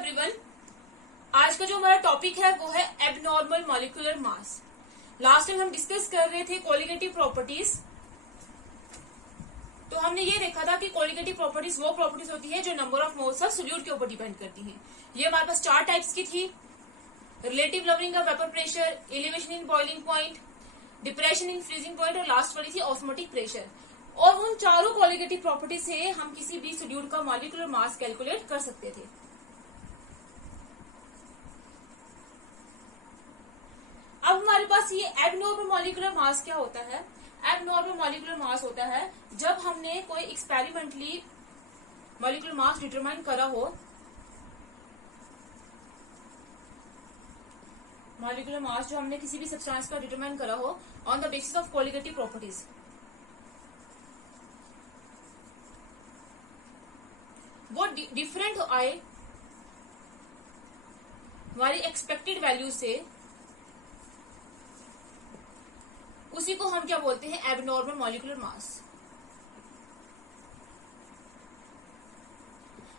Everyone, आज का जो हमारा टॉपिक है वो है abnormal molecular mass. Last time हम डिस्कस कर रहे थे कोलिगेटिव प्रॉपर्टीज। तो हमने ये देखा था कि कोलिगेटिव प्रॉपर्टीज वो प्रॉपर्टीज होती है जो number of moles of solute के ऊपर डिपेंड करती हैं। ये हमारे पास 4 टाइप्स की थी: relative lowering of vapour pressure, elevation in boiling point, depression in freezing point और लास्ट वाली थी ऑस्मोटिक प्रेशर। और उन चारों कोलिगेटिव प्रॉपर्टीज से हम किसी भी सोल्यूट का मॉलिक्यूलर मास कैलकुलेट कर सकते थे। अब हमारे पास ये एबनॉर्मल मॉलिक्यूलर मास क्या होता है? एबनॉर्मल मॉलिक्यूलर मास होता है जब हमने कोई एक्सपेरिमेंटली मॉलिक्यूलर मास डिटरमाइन करा हो। मॉलिक्यूलर मास जो हमने किसी भी सब्सटेंस का डिटरमाइन करा हो on the basis of colligative properties. वो डिफरेंट आए हमारी एक्सपेक्टेड वैल्यू से, उसी को हम क्या बोलते हैं? Abnormal molecular mass.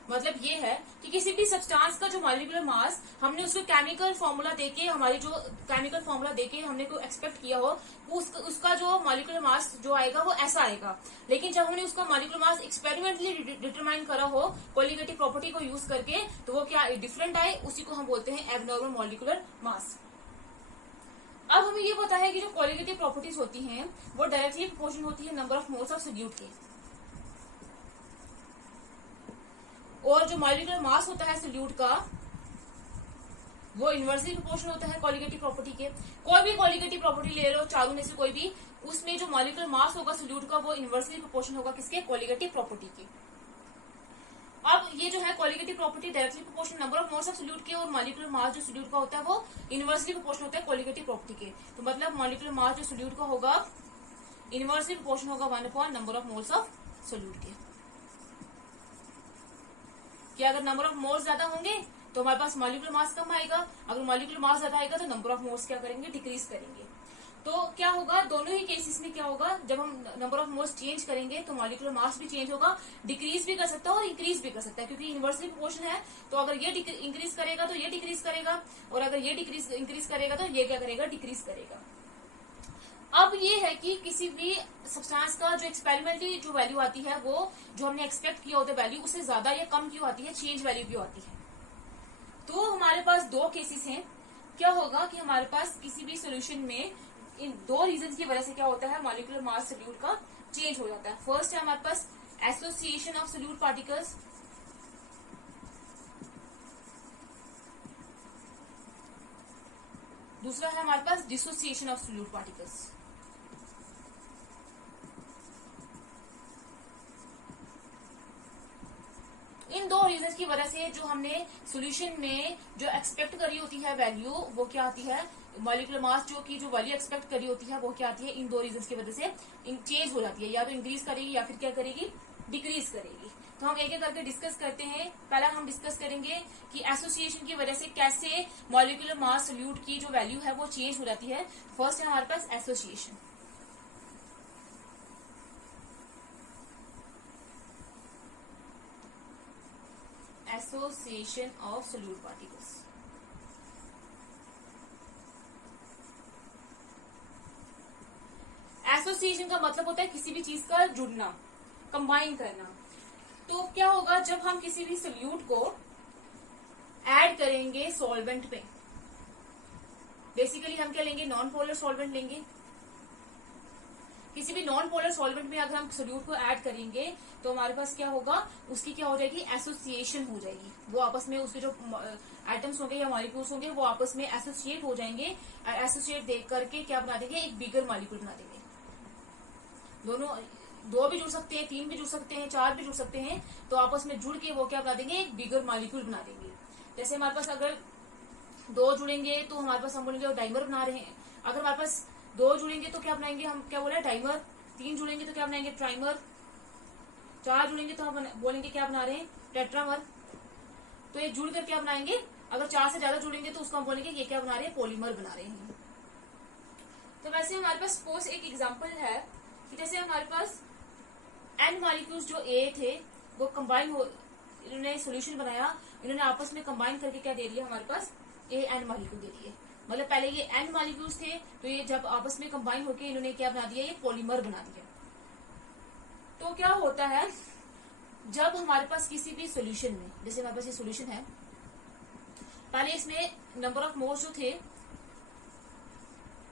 मतलब ये है कि किसी भी सब्सटेंस का जो मॉलिक्यूलर मास हमने उसको केमिकल फॉर्मूला देके, हमारी जो केमिकल फॉर्मूला देके हमने को एक्सपेक्ट किया हो, उसका जो मॉलिक्यूलर मास जो आएगा वो ऐसा आएगा। लेकिन जब हमने उसका मॉलिक्यूलर मास एक्सपेरिमेंटली डिटरमाइन करा हो कोलिगेटिव प्रॉपर्टी को यूज करके, तो वो क्या डिफरेंट आए, उसी को हम बोलते हैं एबनॉर्मल मॉलिक्यूलर मास। अब हमें ये पता है कि जो कोलिगेटिव प्रॉपर्टीज होती हैं वो डायरेक्टली प्रोपोर्शनल होती है number of moles of solute के, और जो मॉलिक्यूलर मास होता है सोल्यूट का वो इनवर्सली प्रोपोर्शनल होता है कोलिगेटिव प्रॉपर्टी के। कोई भी कोलिगेटिव प्रॉपर्टी ले लो, चारों में से कोई भी, उसमें जो मॉलिक्यूलर मास होगा सोल्यूट का वो इनवर्सली प्रोपोर्शनल होगा किसके? कोलिगेटिव प्रॉपर्टी के। अब ये जो है colligative property directly proportional number of moles of solute के, और मॉलिक्यूलर मास जो सोल्यूट का होता है वो इनवर्सली प्रोपोर्शनल होता है कोलिगेटिव प्रॉपर्टी के। तो मतलब मॉलिक्यूलर मास जो सोल्यूट का होगा इनवर्सली प्रोपोर्शनल होगा 1 number of moles of solute के। कि अगर नंबर ऑफ मोल्स ज्यादा होंगे तो हमारे पास मॉलिक्यूलर मास कम आएगा, अगर मॉलिक्यूलर मास ज्यादा आएगा तो नंबर ऑफ मोल्स क्या करेंगे? डिक्रीज करेंगे। तो क्या होगा दोनों ही केसेस में? क्या होगा जब हम नंबर ऑफ मोल्स चेंज करेंगे तो मॉलिक्यूलर मास भी चेंज होगा, डिक्रीज भी कर सकता है और इंक्रीज भी कर सकता है, क्योंकि इनवर्सली प्रोपोर्शन है। तो अगर ये इंक्रीज करेगा तो ये डिक्रीज करेगा, और अगर ये इंक्रीज करेगा तो ये क्या करेगा? डिक्रीज करेगा। अब ये है कि किसी भी सब्सटेंस का जो एक्सपेरिमेंटली जो वैल्यू आती है वो जो हमने एक्सपेक्ट किया होता है वैल्यू, उससे ज्यादा या कम क्यों आती है? चेंज वैल्यू क्यों आती है? तो हमारे पास 2 केसेस हैं। क्या होगा कि हमारे पास किसी भी सोल्यूशन में इन 2 रीजन की वजह से क्या होता है? मॉलिक्यूलर मास सोल्यूट का चेंज हो जाता है। फर्स्ट है हमारे पास एसोसिएशन ऑफ सोल्यूट पार्टिकल्स, दूसरा है हमारे पास डिसोसिएशन ऑफ सोल्यूट पार्टिकल्स। इन 2 रीजन की वजह से जो हमने सॉल्यूशन में जो एक्सपेक्ट करी होती है वैल्यू, वो क्या आती है? मॉलिक्यूलर मास जो वैल्यू एक्सपेक्ट करी होती है वो क्या आती है? इन 2 रीजन की वजह से चेंज हो जाती है, या तो इंक्रीज करेगी या फिर क्या करेगी? डिक्रीज करेगी। तो हम एक एक करके डिस्कस करते हैं। पहला हम डिस्कस करेंगे कि एसोसिएशन की वजह से कैसे मॉलिक्यूलर मास सोल्यूट की जो वैल्यू है वो चेंज हो जाती है। फर्स्ट है हमारे पास association. Association of solute particles. Association का मतलब होता है किसी भी चीज का जुड़ना, कंबाइन करना। तो क्या होगा जब हम किसी भी सोल्यूट को ऐड करेंगे सॉल्वेंट में? बेसिकली हम क्या लेंगे? नॉन पोलर सॉल्वेंट लेंगे। किसी भी नॉन पोलर सॉल्वेंट में अगर हम सोल्यूट को ऐड करेंगे तो हमारे पास क्या होगा? उसकी क्या हो जाएगी? एसोसिएशन हो जाएगी। वो आपस में उसके जो एटम्स होंगे या मॉलिक्यूल्स होंगे वो आपस में एसोसिएट हो जाएंगे। एसोसिएट देख करके क्या बना देंगे? एक बिगर मॉलिक्यूल बना देंगे। दोनों 2 भी जुड़ सकते हैं, 3 भी जुड़ सकते हैं, 4 भी जुड़ सकते हैं। तो आपस में जुड़ के वो क्या बना देंगे? एक बिगर मॉलिक्यूल बना देंगे। जैसे हमारे पास अगर 2 जुड़ेंगे तो हमारे पास हम बोलेंगे डाइमर बना रहे हैं। अगर हमारे पास 2 जुड़ेंगे तो क्या बनाएंगे? हम क्या बोले? डाइमर। 3 जुड़ेंगे तो क्या बनाएंगे? ट्राइमर। 4 जुड़ेंगे तो हम बोलेंगे क्या बना रहे हैं? टेट्रामर। तो ये जुड़ कर क्या बनाएंगे? अगर 4 से ज्यादा जुड़ेंगे तो उसको हम बोलेंगे ये क्या बना रहे हैं? पॉलीमर बना रहे हैं। तो वैसे हमारे पास सपोज एक एग्जांपल है कि जैसे हमारे पास n मॉलिक्यूल्स जो A थे वो कंबाइन इन्होंने सोल्यूशन बनाया, इन्होंने आपस में कंबाइन करके क्या दे दिया हमारे पास, एन मॉलिक्यूल दे दिए। मतलब पहले ये एन मॉलिक्यूल्स थे, तो ये जब आपस में कंबाइन होकर इन्होंने क्या बना दिया, ये पॉलीमर बना दिया। तो क्या होता है, जब हमारे पास किसी भी सोल्यूशन में, जैसे हमारे पास ये सोल्यूशन है, पहले इसमें नंबर ऑफ मोल्स जो थे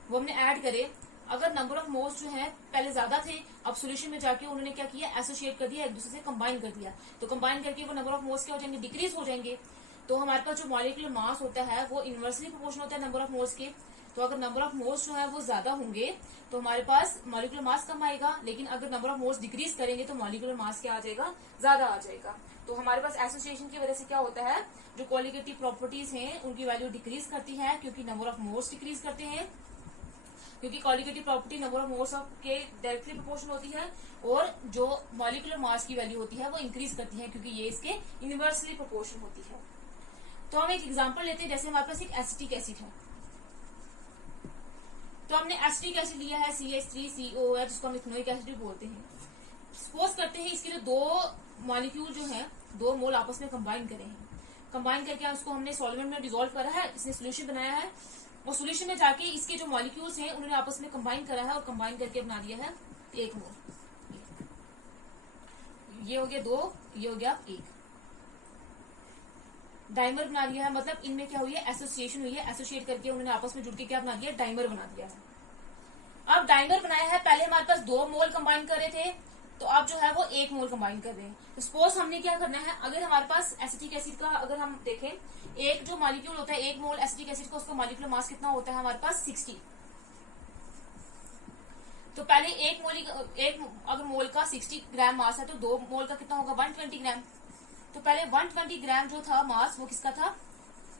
वो हमने ऐड करे। अगर नंबर ऑफ मोल्स जो है पहले ज्यादा थे, अब सोल्यूशन में जाके उन्होंने क्या किया, एसोसिएट कर दिया, एक दूसरे से कंबाइन कर दिया। तो कंबाइन करके वो नंबर ऑफ मोल्स क्या हो जाएंगे, डिक्रीज हो जाएंगे। तो हमारे पास जो मॉलिक्यूलर मास होता है वो इनवर्सली प्रोपोर्शनल होता है नंबर ऑफ मोल्स के। तो अगर नंबर ऑफ मोल्स जो है वो ज्यादा होंगे तो हमारे पास मॉलिक्यूलर मास कम आएगा, लेकिन अगर नंबर ऑफ मोल्स डिक्रीज करेंगे तो मॉलिक्यूलर मास क्या आ जाएगा, ज्यादा आ जाएगा। तो हमारे पास एसोसिएशन की वजह से क्या होता है, जो क्वालिटेटिव प्रॉपर्टीज हैं उनकी वैल्यू डिक्रीज करती है, क्योंकि नंबर ऑफ मोल्स डिक्रीज करते हैं, क्योंकि qualitative property number of moles के डायरेक्टली प्रोपोर्शनल होती है, और जो मॉलिक्यूलर मास की वैल्यू होती है वो इंक्रीज करती है, क्योंकि ये इसके इनवर्सली प्रोपोर्शनल होती है। तो हम एक एग्जांपल लेते हैं, जैसे हमारे पास एक एसिटिक एसिड है, तो हमने एसिटिक एसिड लिया है CH3COOH, जिसको हम इथेनोइक एसिड भी बोलते हैं। सपोज करते हैं इसके लिए दो मॉलिक्यूल जो है, दो मोल आपस में कंबाइन करे हैं। कंबाइन करके उसको हमने सॉल्वेंट में डिसॉल्व करा है, इसने सोल्यूशन बनाया है, और सोल्यूशन में जाके इसके जो मॉलिक्यूल्स हैं उन्होंने आपस में कंबाइन करा है और कंबाइन करके बना दिया है 1 मोल। ये हो गया 2, ये हो गया 1। डाइमर बना दिया है, मतलब इनमें क्या हुई है, एसोसिएशन हुई है, एसोसिएट करके उन्होंने आपस में जुड़ के क्या बना दिया, डाइमर बना दिया है। अब डाइमर बनाया है, पहले हमारे पास 2 मोल कंबाइन कर रहे थे, तो अब जो है वो 1 मोल कंबाइन कर रहे हैं। तो सपोज हमने क्या करना है, अगर हमारे पास एसिटिक एसिड का अगर हम देखें, एक जो मॉलिक्यूल होता है 1 मोल एसिटिक एसिड का, उसका मॉलिक्यूलर मास कितना होता है हमारे पास 60। तो पहले एक अगर मोल का 60 ग्राम मास है, तो 2 मोल का कितना होगा, 120 ग्राम। तो पहले 120 ग्राम जो था मास, वो किसका था,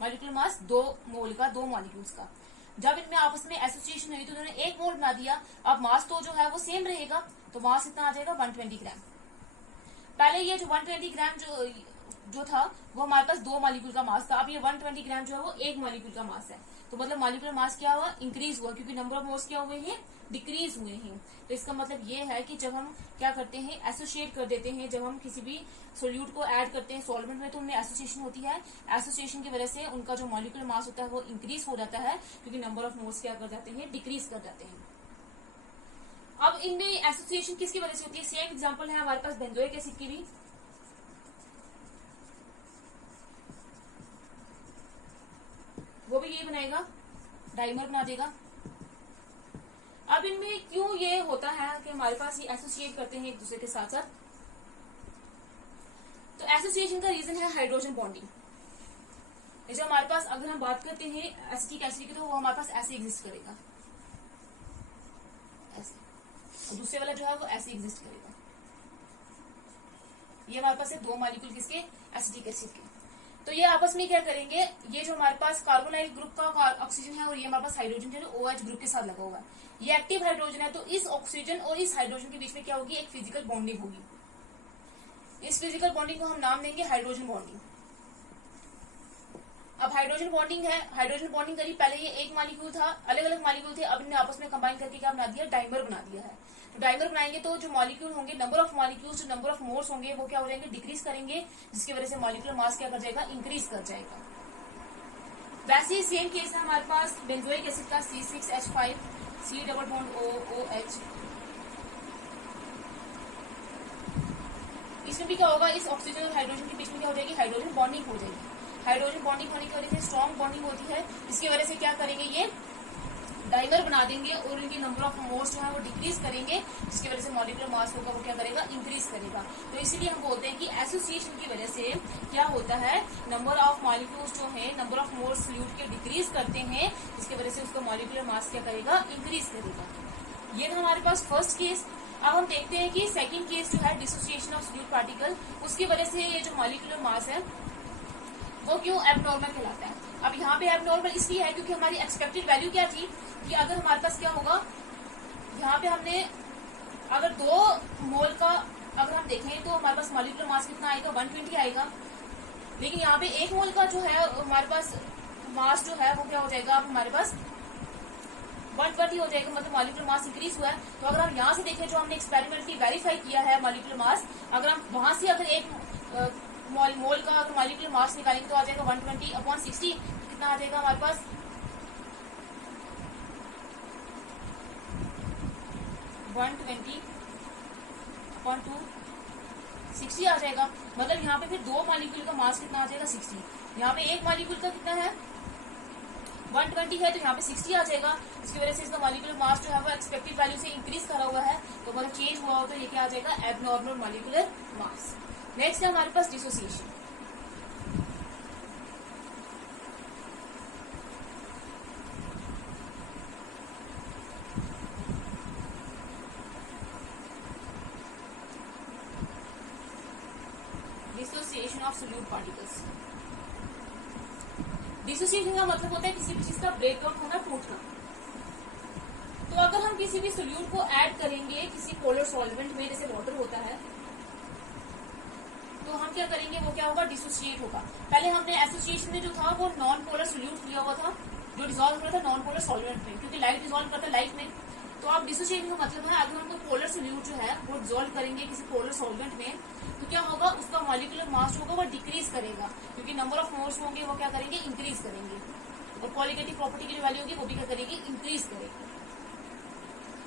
मॉलिक्यूलर मास 2 मोल का, 2 मॉलिक्यूल्स का। जब इनमें आपस में एसोसिएशन हुई तो उन्होंने 1 मोल बना दिया। अब मास तो जो है वो सेम रहेगा, तो मास कितना आ जाएगा, 120 ग्राम। पहले ये जो 120 ग्राम जो था वो हमारे पास 2 मॉलिक्यूल का मास था, अब ये 120 ग्राम जो है वो 1 मॉलिक्यूल का मास है। तो मतलब मॉलिक्यूलर मास क्या हुआ, इंक्रीज हुआ, क्योंकि नंबर ऑफ मोल्स क्या हुए हैं, डिक्रीज हुए हैं। तो इसका मतलब ये है कि जब हम क्या करते हैं, एसोसिएट कर देते हैं, जब हम किसी भी सोल्यूट को ऐड करते हैं सॉल्वेंट में, तो उनमें एसोसिएशन होती है। एसोसिएशन की वजह से उनका जो मॉलिक्यूलर मास होता है वो इंक्रीज हो जाता है, क्योंकि नंबर ऑफ मोल्स क्या कर जाते हैं, डिक्रीज कर जाते हैं। अब इनमें एसोसिएशन किसकी वजह से होती है, सेम एग्जांपल है हमारे पास बेंजोइक एसिड की भी। वो भी यही बनाएगा, डाइमर बना देगा। अब इनमें क्यों ये होता है कि हमारे पास ये एसोसिएट करते हैं एक दूसरे के साथ साथ, तो एसोसिएशन का रीजन है हाइड्रोजन बॉन्डिंग। जैसे हमारे पास अगर हम बात करते हैं एसिटिक एसिड की, तो वो हमारे पास ऐसे एग्जिस्ट करेगा, ऐसे, और दूसरे वाला जो है वो ऐसे एग्जिस्ट करेगा। ये हमारे पास है 2 मॉलिक्यूल किसके, एसिटिक एसिड के। तो ये आपस में क्या करेंगे, ये जो हमारे पास कार्बोनाइल ग्रुप का ऑक्सीजन है और ये हमारे पास हाइड्रोजन जो OH ग्रुप के साथ लगा हुआ है, ये एक्टिव हाइड्रोजन है, तो इस ऑक्सीजन और इस हाइड्रोजन के बीच में क्या होगी, एक फिजिकल बॉन्डिंग होगी। इस फिजिकल बॉन्डिंग को हम नाम देंगे हाइड्रोजन बॉन्डिंग। अब हाइड्रोजन बॉन्डिंग है, हाइड्रोजन बॉन्डिंग करी, पहले ये एक मॉलिक्यूल था, अलग अलग मॉलिक्यूल थे, अब इन्हें आपस में कंबाइन करके क्या बना दिया, डाइमर बना दिया है। तो डाइमर बनाएंगे तो जो मॉलिक्यूल होंगे, नंबर ऑफ मॉलिक्यूल्स, जो नंबर ऑफ मोल्स होंगे वो क्या हो जाएंगे, डिक्रीज करेंगे, जिसकी वजह से मॉलिक्यूलर मास क्या कर जाएगा, इंक्रीज कर जाएगा। वैसे ही सेम केस है हमारे पास बेंजोइक एसिड का, C6H5 C double bond OOH। इसमें भी क्या होगा, इस ऑक्सीजन और हाइड्रोजन के बीच में क्या हो जाएगी, हाइड्रोजन बॉन्डिंग हो जाएगी। हाइड्रोजन बॉन्डिंग होने की वजह से स्ट्रॉन्ग बॉन्डिंग होती है, इसकी वजह से क्या करेंगे, ये डाइमर बना देंगे और इनकी नंबर ऑफ मोल्स जो है वो डिक्रीज करेंगे, जिसकी वजह से मॉलिक्यूलर मास होगा वो क्या करेगा, इंक्रीज करेगा। तो इसीलिए हम बोलते हैं कि एसोसिएशन की वजह से क्या होता है, नंबर ऑफ मॉलिक्यूल्स जो है, नंबर ऑफ मोल्स सोल्यूट के डिक्रीज करते हैं, जिसकी वजह से उसका मॉलिक्यूलर मास क्या करेगा, इंक्रीज करेगा। ये था हमारे पास फर्स्ट केस। अब हम देखते हैं कि सेकंड केस जो है डिसोसिएशन ऑफ सोल्यूट पार्टिकल, उसकी वजह से ये जो मॉलिक्यूलर मास है वो क्यों एबनॉर्मल कहलाता है। अब यहाँ पे एबनॉर्मल इसलिए है क्योंकि हमारी एक्सपेक्टेड वैल्यू क्या थी, कि अगर हमारे पास क्या होगा, यहाँ पे हमने अगर 2 मोल का अगर हम देखें तो हमारे पास मॉलिक्यूलर मास कितना आएगा, 120 आएगा, लेकिन यहाँ पे 1 मोल का जो है हमारे पास मास जो है वो क्या हो जाएगा, अब हमारे पास 120 हो जाएगा, मतलब मॉलिक्यूलर मास इंक्रीज हुआ है। तो अगर हम यहाँ से देखें, जो हमने एक्सपेरिमेंटली वेरीफाई किया है मॉलिक्यूलर मास, अगर हम वहां से अगर एक मोल का अगर मॉलिक्यूलर मास निकालेंगे तो आ जाएगा 120/60। कितना आ जाएगा हमारे पास 120/260 आ जाएगा। मतलब यहाँ पे फिर दो मॉलिक्यूल का मास कितना आ जाएगा 60। यहाँ पे एक मॉलिक्यूल का कितना है 120 है, तो यहाँ पे 60 आ जाएगा। इसकी वजह से इसका मॉलिक्यूलर मास जो है वो एक्सपेक्टेड वैल्यू से इंक्रीज करा हुआ है, तो मतलब चेंज हुआ हो तो ये क्या आ जाएगा एबनॉर्मल मॉलिक्यूलर मास। नेक्स्ट है हमारे पास dissociation. Dissociation of solute particles. Dissociation का मतलब होता है किसी भी चीज का ब्रेकडाउन होना, टूटना। तो अगर हम किसी भी सोल्यूट को ऐड करेंगे किसी पोलर सॉल्वेंट में, जैसे वाटर होता है, तो हम क्या करेंगे, वो क्या होगा डिसोसिएट होगा। पहले हमने एसोसिएशन में जो था वो नॉन पोलर सोल्यूट लिया हुआ था, जो डिसॉल्व हो रहा था नॉन पोलर सॉल्वेंट में, क्योंकि लाइट डिसॉल्व करता है लाइट में। तो अब डिसोसिएशन का मतलब है अगर हम कोई पोलर सोल्यूट जो है वो डिसॉल्व करेंगे किसी पोलर सॉल्वेंट में, तो क्या होगा उसका मॉलिक्यूलर मास होगा वो डिक्रीज करेगा, क्योंकि नंबर ऑफ मोल्स होंगे वो क्या करेंगे इंक्रीज करेंगे, और क्वालिटेटिव प्रॉपर्टी की जो वैल्यू होगी वो भी क्या करेगी इंक्रीज करेगी।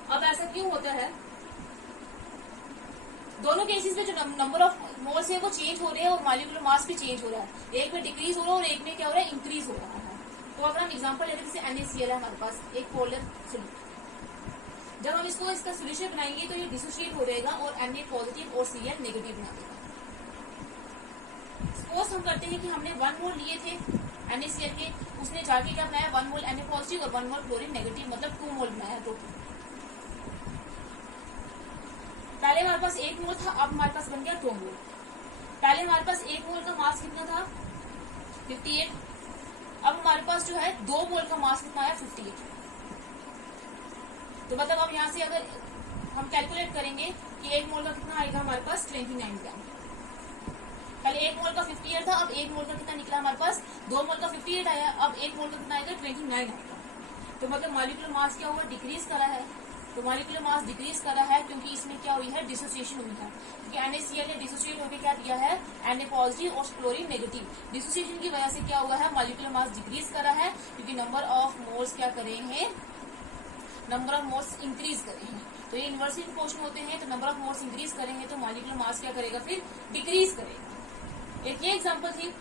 अब ऐसा क्यों होता है, दोनों केसेस में जो नंबर ऑफ मोल्स है वो चेंज हो रहे हैं और मॉलिक्यूलर मास भी चेंज हो रहा है, एक में डिक्रीज हो रहा है और एक में क्या हो रहा है इंक्रीज हो रहा है। तो अगर हम एग्जांपल लेते हैं जैसे NaCl है हमारे पास एक पोलर सोल्यूट, जब हम इसका सोल्यूशन बनाएंगे तो ये डिसोसिएट हो जाएगा और Na पॉजिटिव और Cl नेगेटिव बना देगा। सपोज हम करते हैं कि हमने 1 मोल लिए थे NaCl के, उसने जाके क्या बनाया 1 मोल Na पॉजिटिव और 1 मोल क्लोरीन नेगेटिव, मतलब 2 मोल बनाया टोटल। पहले हमारे पास 1 मोल था, अब हमारे पास बन गया 2 मोल। पहले हमारे पास 1 मोल का मास कितना था 58, अब हमारे पास जो है 2 मोल का मास कितना आया 58। तो मतलब अब यहाँ से अगर हम कैलकुलेट करेंगे कि 1 मोल का कितना आएगा हमारे पास 29 ग्राम। पहले 1 मोल का 58 था, अब 1 मोल का कितना निकला हमारे पास 2 मोल का 58 आया, अब 1 मोल का कितना आएगा 29 आएगा। तो मतलब मॉलिक्यूलर मास क्या होगा डिक्रीज करा है, तो मॉलिक्यूलर मास डिक्रीज करा है क्योंकि इसमें क्या हुई है डिसोसिएशन हुई है, क्योंकि NaCl ने डिसोसिएट होकर क्या दिया है Na पॉजिटिव और क्लोरीन नेगेटिव। डिसोसिएशन की वजह से क्या हुआ है मॉलिक्यूलर मास डिक्रीज करा है, क्योंकि नंबर ऑफ मोल्स क्या करे हैं नंबर ऑफ मोल्स इंक्रीज करे हैं। तो ये इनवर्सली प्रोपोर्शनल होते हैं, तो नंबर ऑफ मोल्स इंक्रीज करेंगे तो मॉलिक्यूलर मास क्या करेगा फिर डिक्रीज करेगा। एक ये एग्जांपल थी।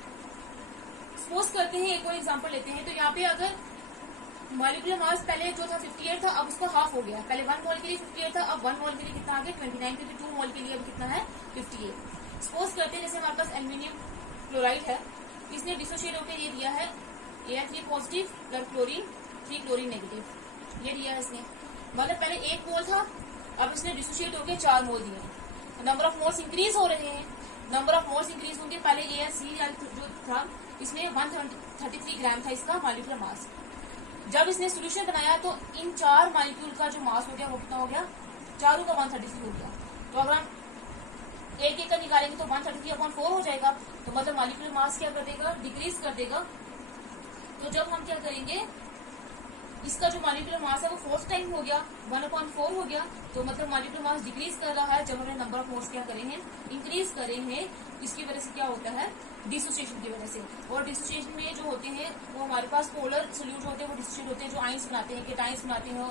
सपोज करते हैं एक और एग्जांपल लेते हैं, तो यहाँ पे अगर मॉलिक्यूलर मास पहले जो था 58 था, अब उसका हाफ हो गया। पहले 1 मोल के लिए 58 था, अब 1 मोल के लिए कितना आ गया 29, क्योंकि 2 मोल के लिए अब कितना है 58। सपोज करते हैं जैसे हमारे पास एल्यूमिनियम क्लोराइड है, इसने डिसोसिएट होकर ये दिया है Al3 positive plus chlorine 3 chlorine negative, ये दिया है इसने। मतलब पहले 1 मोल था, अब इसने डिसोसिएट होकर 4 मोल दिए। नंबर ऑफ मोल्स इंक्रीज हो रहे हैं, नंबर ऑफ मोल्स इंक्रीज होंगे। पहले AlCl जो था इसमें 133 ग्राम था इसका मॉलिक्यूलर मास। जब इसने सोल्यूशन बनाया तो इन 4 मॉलिक्यूल का जो मास हो गया वो कितना हो गया, चारों का 133 हो गया। तो अगर हम एक एक का निकालेंगे तो 133/4 हो जाएगा, तो मतलब मॉलिक्यूलर मास क्या कर देगा डिक्रीज कर देगा। तो जब हम क्या करेंगे इसका जो मॉलिक्यूलर मास है वो 4th टाइम हो गया 1/4 हो गया, तो मतलब मॉलिक्यूलर मास डिक्रीज कर रहा है जब हमने नंबर ऑफ मोल्स क्या करे हैं इंक्रीज करे हैं। इसकी वजह से क्या होता है डिसोसिएशन की वजह से। और डिसोसिएशन में जो होते हैं वो हमारे पास पोलर सोल्यूट होते हैं, वो डिसोसिएट होते हैं जो आइंस बनाते हैं केटाइंस बनाते हैं।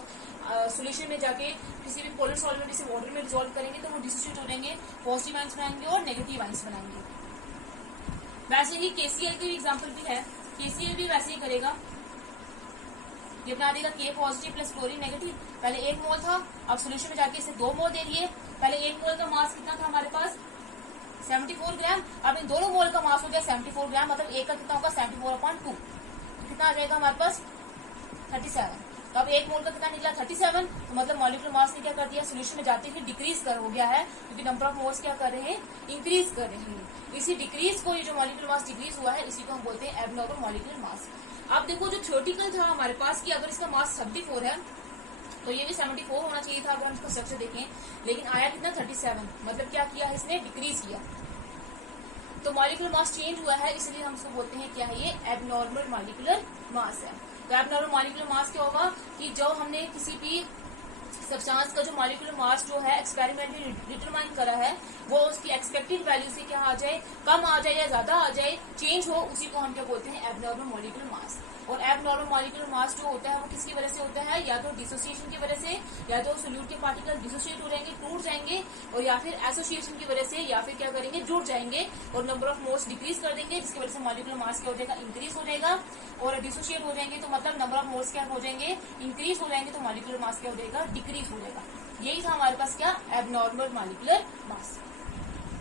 सोल्यूशन में जाके किसी भी पोलर सॉल्वेंट से वाटर में डिसॉल्व करेंगे तो वो डिसोसिएट हो जाएंगे, पॉजिटिव आइंस बनाएंगे और नेगेटिव आइंस बनाएंगे। वैसे ही KCl की एग्जाम्पल भी है, KCl भी वैसे ही करेगा, ये बना देगा K positive plus chlorine negative. पहले 1 मोल था, अब सोल्यूशन में जाके इसे 2 मोल दे दिए। पहले 1 मोल का मास कितना था हमारे पास 74 ग्राम, अब इन दोनों मोल का मास हो गया 74 ग्राम, मतलब एक का कितना होगा 74/2, कितना आ जाएगा हमारे पास 37। तो अब 1 मोल का कितना निकला 37, तो मतलब मॉलिक्यूलर मास ने क्या कर दिया सोल्यूशन में जाते ही डिक्रीज कर हो गया है, क्योंकि नंबर ऑफ मोल्स क्या कर रहे हैं इंक्रीज कर रहे हैं। इसी डिक्रीज को ये जो मॉलिक्यूलर मास डिक्रीज हुआ है इसी को हम बोलते हैं एबनॉर्मल मॉलिक्यूलर मास। अब देखो जो थ्योरेटिकल था हमारे पास कि अगर इसका मास 74 है तो ये भी 74 होना चाहिए था अगर हम इसका स्ट्रक्चर देखें, लेकिन आया कितना 37, मतलब क्या किया है इसने डिक्रीज किया। तो मॉलिक्यूलर मास चेंज हुआ है, इसलिए हम इसको बोलते हैं क्या है ये एबनॉर्मल मॉलिक्यूलर मास है। तो एबनॉर्मल मॉलिक्यूलर मास क्या होगा कि जो हमने किसी भी सब्सटेंस का जो मॉलिक्यूलर मास जो है एक्सपेरिमेंट में डिटरमाइन करा है, वो उसकी एक्सपेक्टेड वैल्यू से क्या आ जाए, कम आ जाए या ज्यादा आ जाए, चेंज हो, उसी को हम क्या बोलते हैं, एबनॉर्मल मॉलिक्यूलर मास। और एबनॉर्मल मॉलिक्यूलर मास जो होता है वो किसकी वजह से होता है, या तो डिसोसिएशन की वजह से, या तो सोल्यूट के पार्टिकल डिसोसिएट हो जाएंगे, टूट जाएंगे, और या फिर एसोसिएशन की वजह से, या फिर क्या करेंगे, जुड़ जाएंगे और नंबर ऑफ मोल्स डिक्रीज कर देंगे, जिसकी वजह से मॉलिक्यूलर मास क्या हो जाएगा, इंक्रीज हो जाएगा। और डिसोसिएट हो जाएंगे तो मतलब नंबर ऑफ मोल्स क्या हो जाएंगे, इंक्रीज हो जाएंगे, तो मॉलिक्यूलर मास क्या हो जाएगा, डिक्रीज हो जाएगा। यही था हमारे पास क्या, एबनॉर्मल मॉलिक्यूलर मास।